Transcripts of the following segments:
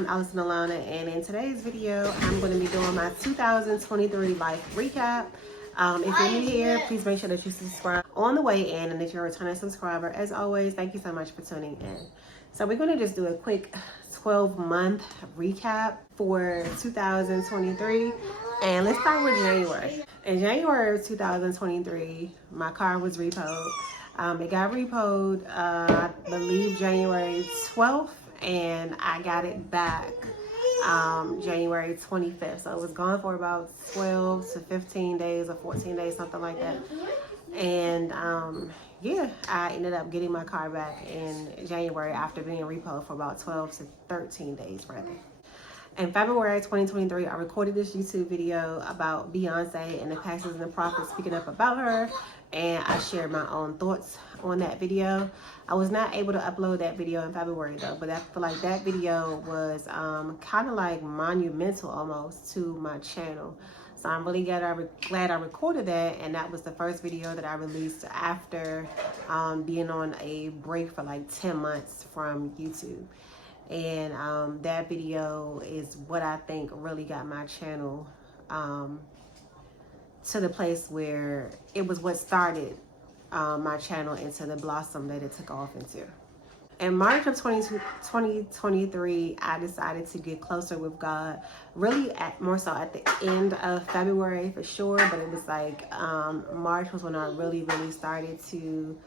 I'm Allison Alanna, and in today's video, I'm going to be doing my 2023 life recap. If you're new here, please make sure that you subscribe on the way in, and if you're a returning subscriber, as always, thank you so much for tuning in. So we're going to just do a quick 12-month recap for 2023, and let's start with January. In January of 2023, my car was repoed. It got repoed, I believe, January 12th, and I got it back January 25th. So it was gone for about 12 to 15 days or 14 days, something like that. And yeah, I ended up getting my car back in January after being repoed for about 12 to 13 days, rather. In February 2023, I recorded this YouTube video about Beyonce and the pastors and the prophets speaking up about her, and I shared my own thoughts on that video. I was not able to upload that video in February though, but I feel like that video was kind of like monumental almost to my channel. So I'm really glad I recorded that, and that was the first video that I released after being on a break for like 10 months from YouTube. And that video is what I think really got my channel to the place where it was what started my channel into the blossom that it took off into. In March of 2023, I decided to get closer with God, really more so at the end of February for sure, but it was like March was when I really started to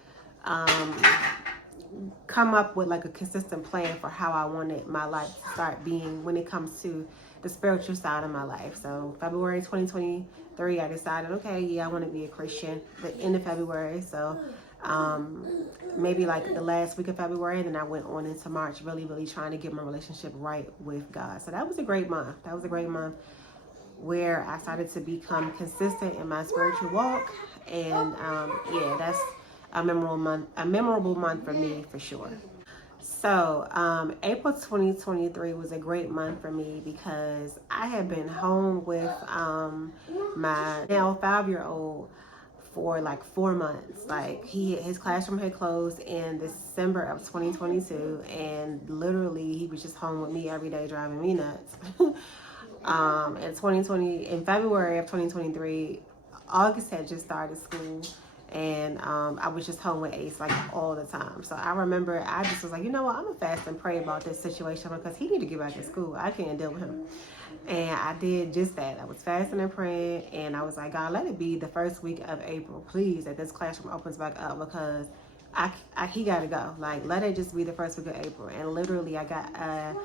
come up with like a consistent plan for how I wanted my life to start being when it comes to the spiritual side of my life. So February 2023, I decided, okay, yeah, I want to be a Christian. The end of February, so maybe like the last week of February, and then I went on into March, really trying to get my relationship right with God. So that was a great month. That was a great month where I started to become consistent in my spiritual walk, and yeah, that's a memorable month for me for sure. So April 2023 was a great month for me because I had been home with my now 5-year-old for like 4 months. Like his classroom had closed in December of 2022, and literally he was just home with me every day, driving me nuts. In February of 2023, August had just started school, and I was just home with Ace like all the time. So I remember I just was like, you know what, I'm gonna fast and pray about this situation because he need to get back to school. I can't deal with him. And I did just that. I was fasting and praying, and I was like, God, let it be the first week of April, please, that this classroom opens back up, because he gotta go. Like, let it just be the first week of April. And literally I got a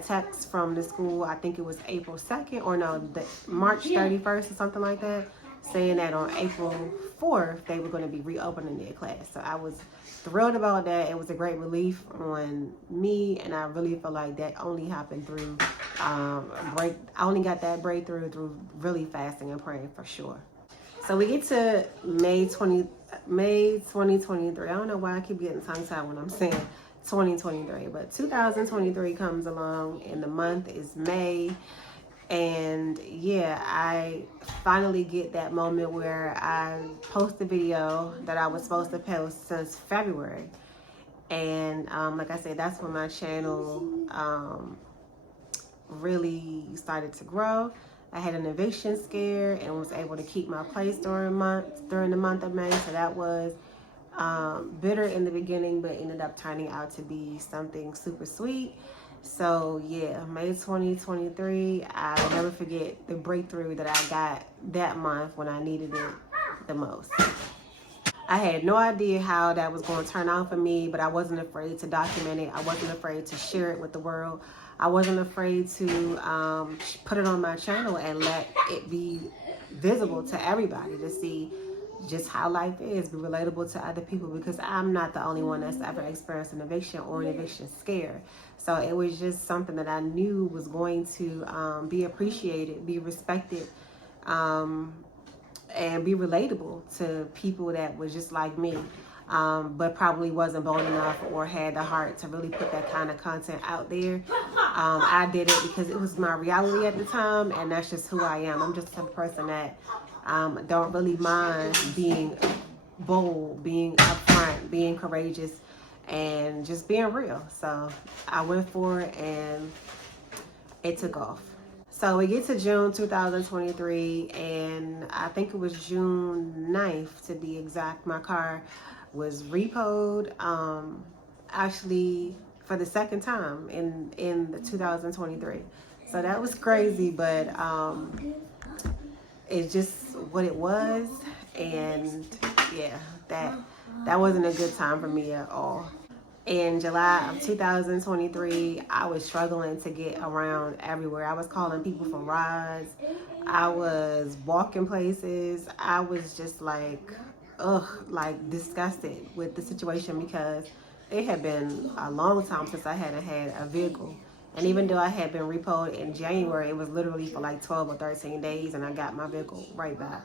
text from the school, I think it was April 2nd, or no, March 31st or something like that, saying that on April 4th, they were going to be reopening their class. So I was thrilled about that. It was a great relief on me, and I really feel like that only happened through I only got that breakthrough through really fasting and praying for sure. So we get to May 2023. I don't know why I keep getting tongue-tied when I'm saying 2023, but 2023 comes along, and the month is May. And yeah, I finally get that moment where I post the video that I was supposed to post since February. And like I said, that's when my channel really started to grow. I had an eviction scare and was able to keep my place during the month of May. So that was bitter in the beginning, but ended up turning out to be something super sweet. So yeah, May 2023, I'll never forget the breakthrough that I got that month when I needed it the most. I had no idea how that was going to turn out for me, but I wasn't afraid to document it. I wasn't afraid to share it with the world. I wasn't afraid to put it on my channel and let it be visible to everybody to see just how life is, be relatable to other people, because I'm not the only one that's ever experienced an eviction or an eviction scare. So it was just something that I knew was going to be appreciated, be respected, and be relatable to people that was just like me, but probably wasn't bold enough or had the heart to really put that kind of content out there. I did it because it was my reality at the time, and that's just who I am. I'm just a person that don't really mind being bold, being upfront, being courageous, and just being real. So I went for it, and it took off. So we get to June 2023, and I think it was June 9th to be exact. My car was repoed, actually for the second time in the 2023. So that was crazy, but it's just what it was, and yeah, that wasn't a good time for me at all. In July of 2023, I was struggling to get around everywhere. I was calling people for rides. I was walking places. I was just like, like disgusted with the situation because it had been a long time since I hadn't had a vehicle. And even though I had been repoed in January, it was literally for like 12 or 13 days, and I got my vehicle right back.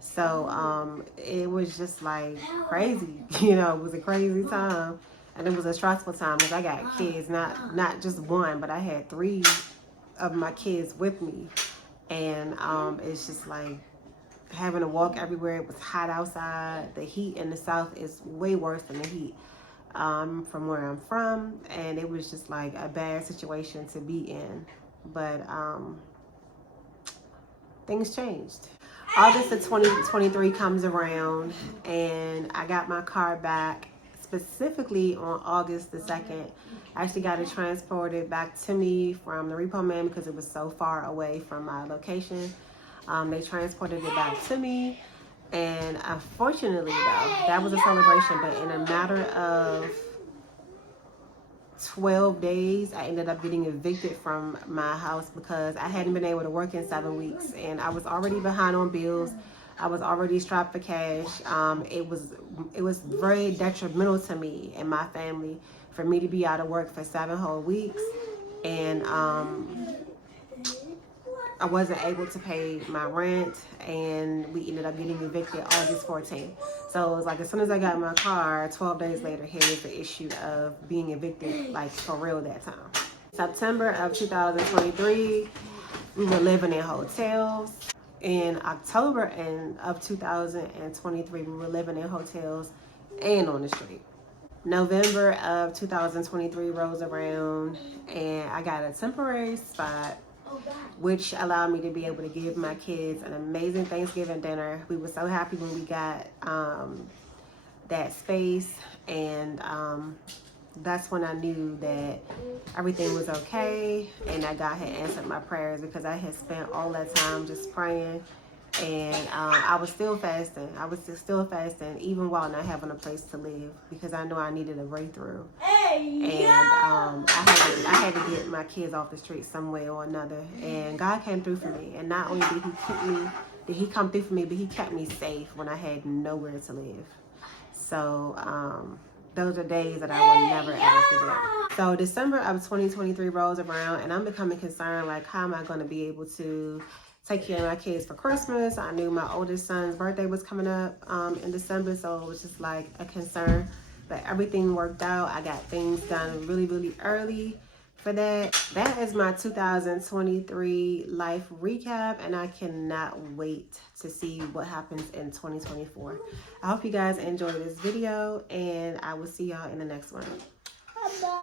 So it was just like crazy. You know, it was a crazy time. And it was a stressful time because I got kids, not just one, but I had 3 of my kids with me. And it's just like having to walk everywhere. It was hot outside. The heat in the South is way worse than the heat from where I'm from. And it was just like a bad situation to be in. But things changed. August of 2023 comes around, and I got my car back. Specifically on August the 2nd, I actually got it transported back to me from the repo man because it was so far away from my location. They transported it back to me, and unfortunately though, that was a celebration, but in a matter of 12 days, I ended up getting evicted from my house because I hadn't been able to work in 7 weeks, and I was already behind on bills. I was already strapped for cash. It was very detrimental to me and my family for me to be out of work for 7 whole weeks, and I wasn't able to pay my rent, and we ended up getting evicted August 14th. So it was like as soon as I got my car, 12 days later, here was the issue of being evicted, like for real that time. September of 2023, we were living in hotels. In October of 2023, we were living in hotels and on the street. November of 2023 rolls around, and I got a temporary spot, which allowed me to be able to give my kids an amazing Thanksgiving dinner. We were so happy when we got that space, and that's when I knew that everything was okay and that God had answered my prayers, because I had spent all that time just praying, and I was still fasting. I was still fasting even while not having a place to live, because I knew I needed a breakthrough. And I had to get my kids off the street some way or another, and God came through for me. And not only did he come through for me, but he kept me safe when I had nowhere to live. So those are days that I will never ever forget. So December of 2023 rolls around, and I'm becoming concerned, like, how am I going to be able to take care of my kids for Christmas? I knew my oldest son's birthday was coming up in December, so it was just like a concern. But everything worked out. I got things done really, really early for that. That is my 2023 life recap, and I cannot wait to see what happens in 2024. I hope you guys enjoyed this video, and I will see y'all in the next one.